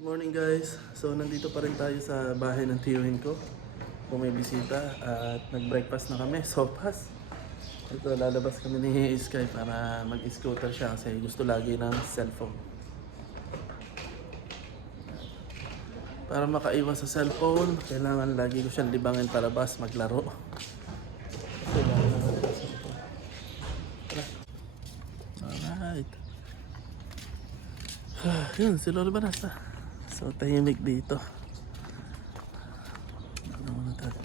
Good morning guys. So nandito pa rin tayo sa bahay ng tiyuhin ko. Bumibisita at nag-breakfast na kami. Sopas. Ito lalabas kami ni Sky para mag-scooter siya kasi gusto lagi ng cellphone. Para makaiwas sa cellphone, kailangan lagi ko siyang libangin palabas maglaro. Alright. Yun, si Lolo ba nasa? So tahimik dito. Ano muna tayo?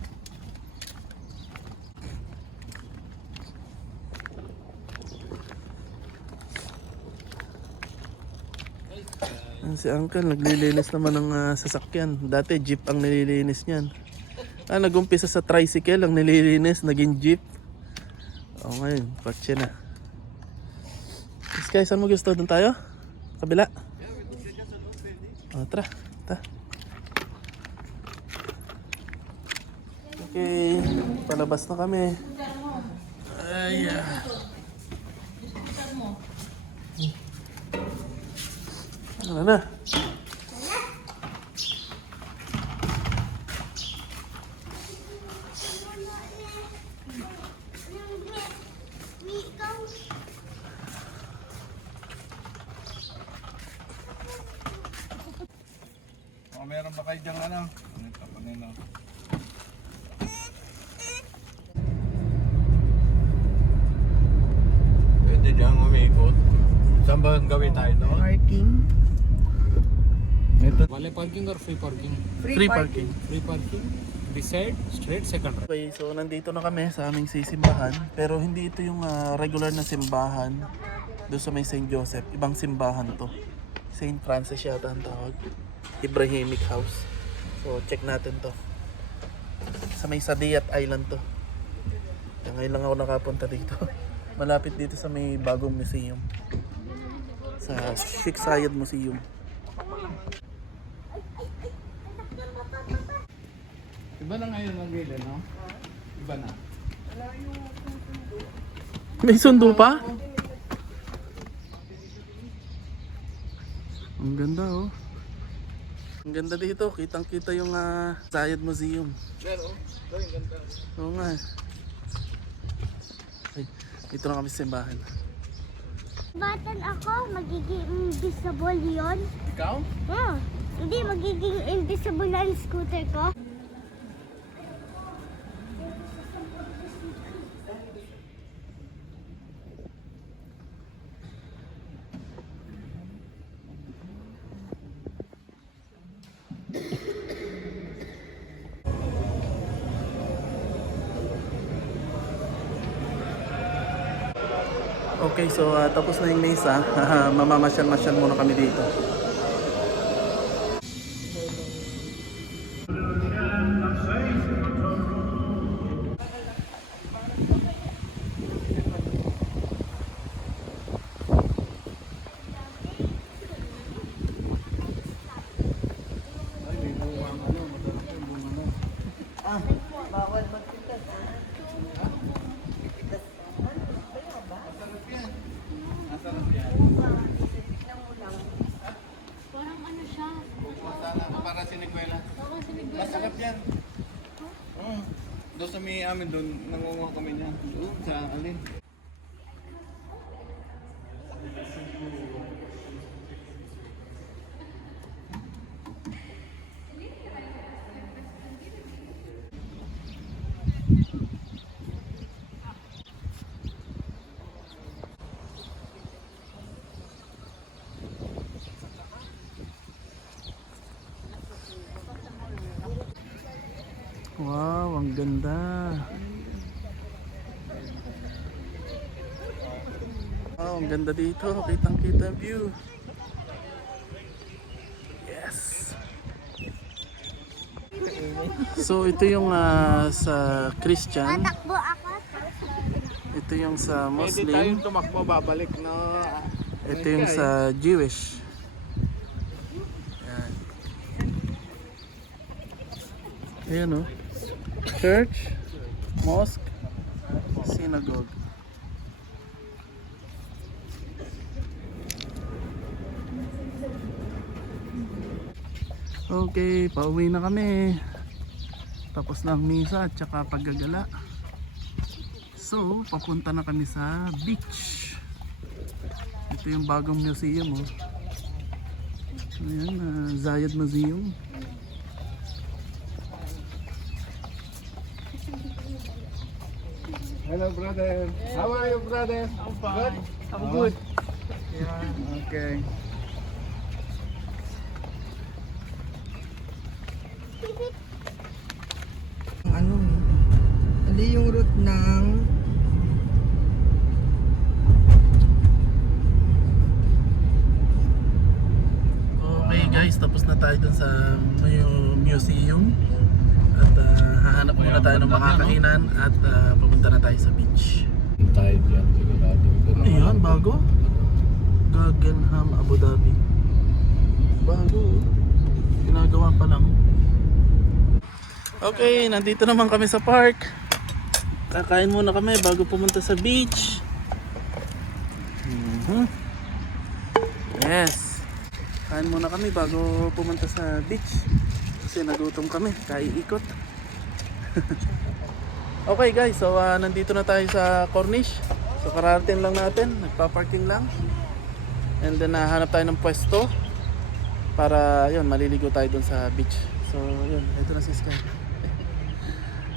Si Uncle naglilinis naman ng sasakyan. Dati jeep ang nililinis niyan. Nag-umpisa sa tricycle ang nililinis, naging jeep. Ngayon, kotse na. Sky, saan mo gusto? Doon tayo? Kabila? Tara. Okay, palabas na kami. Ano na? Meron ba kayo diyang ano? Nagkapanino. Pwede diyang umikot. Saan ba gawin tayo doon? Parking. Ito. Valet parking or free parking? Free parking. Free parking. This side, straight, second right. Okay, so nandito na kami sa aming sisimbahan. Pero hindi ito yung regular na simbahan doon sa may St. Joseph. Ibang simbahan to. St. Francis yata ang tawag. Ibrahimic house. So check natin to. Sa may Sadiyat Island to. Ngayon lang ako nakapunta dito. Malapit dito sa may bagong museum. Sa Sheikh Zayed Museum. Iba na ngayon ang gila, no? Iba na. May sundo pa? Ang ganda oh. Ang ganda dito, kitang-kita yung Zayed Museum. Pero, yung ganda. Oo nga. Ay, dito na kami sa simbahan. Batan ako, magiging invisible yon. Ikaw? Hindi, magiging invisible na ang scooter ko. Okay, so tapos na yung mesa. Mamamasyal-masyal muna kami dito. Bawal magpitas. Parang ano siya? Para sinigwela. Masarap yan. Doon sa may amin doon, nangunguha kami niya. Doon sa alin. Wow, ang ganda. Wow, ang ganda dito. Kitang-kita ang view. Yes. So ito yung sa Christian. Tatakbo ako. Ito yung sa Pwede Muslim. tayong tumakbo, babalik na. Ito yung sa Jewish. Yan. Ayan o. Church, mosque, synagogue. Okay, pauwi na kami. Tapos na ang misa at saka paggagala. So, papunta na kami sa beach. Ito yung bagong museum, oh. Ayan, Zayed Museum. Hello, brother. How are you, brother? I'm fine. I'm good. Okay. Ano ali yung route ng Okay guys, tapos na tayo dun sa museum. At hahanap muna tayo ng makakainan at pupunta na tayo sa beach. Tayo dyan, sigurado. Ano yan? Bago? Guggenheim, Abu Dhabi. Bago. Ginagawa pa lang. Okay, nandito naman kami sa park. Kakain muna kami bago pumunta sa beach. Yes. Kain muna kami bago pumunta sa beach. Kasi nagutom kami, kaiikot. Okay guys, so nandito na tayo sa Corniche. So kararating lang natin, nagpa-parking lang. And then hanap tayo ng pwesto para yun, maliligo tayo dun sa beach. So yun, ito na si Sky.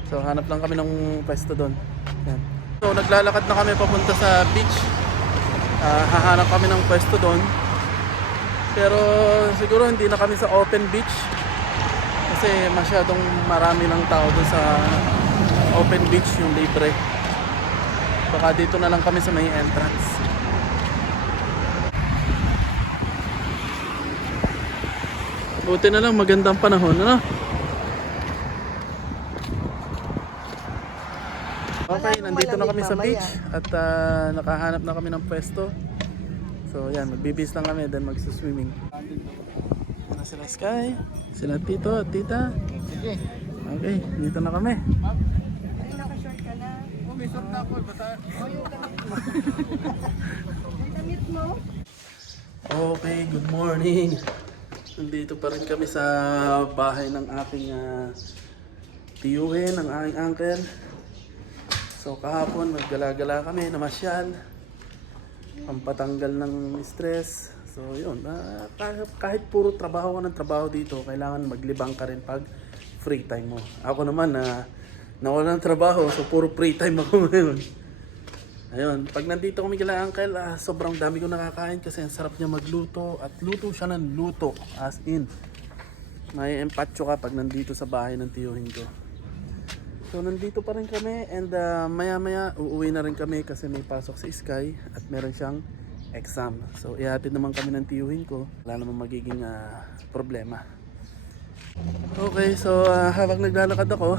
So hanap lang kami ng pwesto dun. Yan. So naglalakad na kami papunta sa beach. Hahanap kami ng pwesto dun. Pero siguro hindi na kami sa open beach. Kasi masyadong marami ng tao dun sa open beach, yung libre. Baka dito na lang kami sa may entrance. Buti na lang magandang panahon, ano? Okay, nandito na kami sa beach at nakahanap na kami ng pwesto. So yan, magbibis lang kami, then magsuswimming. Yan na sila Sky, sila Tito at Tita. Sige. Okay, dito na kami. ay naka-short ka na. Oh, may short na ako. Basta... Ang damit mo. Okay, good morning. Nandito pa rin kami sa bahay ng aking tiyuhin, ng aking uncle. So kahapon maggala-gala kami, namasyal, pampatanggal ng stress. So yun, kahit puro trabaho ka ng trabaho dito, kailangan maglibang ka rin pag free time mo. Ako naman nawala ng trabaho, so puro free time ako ngayon. Ayun, pag nandito kami kila uncle, sobrang dami ko nakakain kasi ang sarap niya magluto. At luto siya ng luto, as in. May empacho ka pag nandito sa bahay ng tiyuhin ko. So nandito pa rin kami and maya maya uuwi na rin kami kasi may pasok si Sky at meron siyang exam. So ihatid naman kami ng tiyuhin ko. Wala namang magiging problema. Okay, so habang naglalakad ako,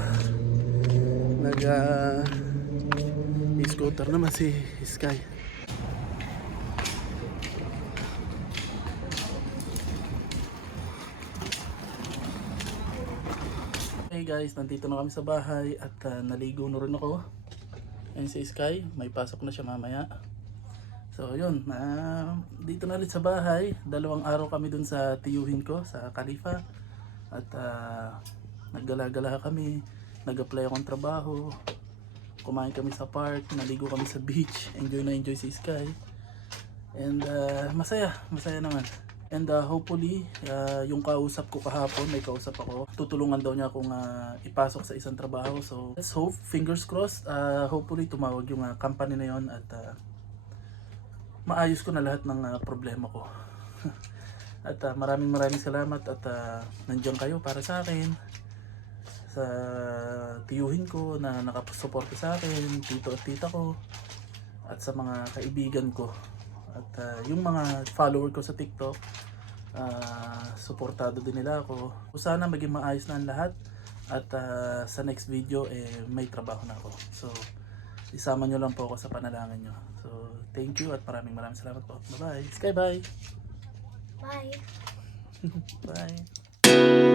scooter naman si Sky. Hey guys, nandito na kami sa bahay at naligo na rin ako. Ayun si Sky, may pasok na siya mamaya. So yun, dito na ulit sa bahay. 2 araw kami dun sa tiyuhin ko, sa Khalifa. At naggala-gala kami, nag-apply akong trabaho. Kumain kami sa park, naligo kami sa beach. Enjoy na enjoy si Sky. And masaya naman. And hopefully, yung kausap ko kahapon, may kausap ako, tutulungan daw niya akong ipasok sa isang trabaho. So let's hope, fingers crossed, hopefully tumawag yung company na yon at maayos ko na lahat ng problema ko. At maraming salamat at nandiyan kayo para sa akin, sa tiyuhin ko na nakasuporta sa akin, tito at tita ko, at sa mga kaibigan ko. At yung mga follower ko sa TikTok, suportado din nila ako. Sana maging maayos na ang lahat. At sa next video, may trabaho na ako. So, isama nyo lang po ako sa panalangin nyo. So, thank you at maraming salamat po. Bye-bye. Sky, bye! Bye. Bye!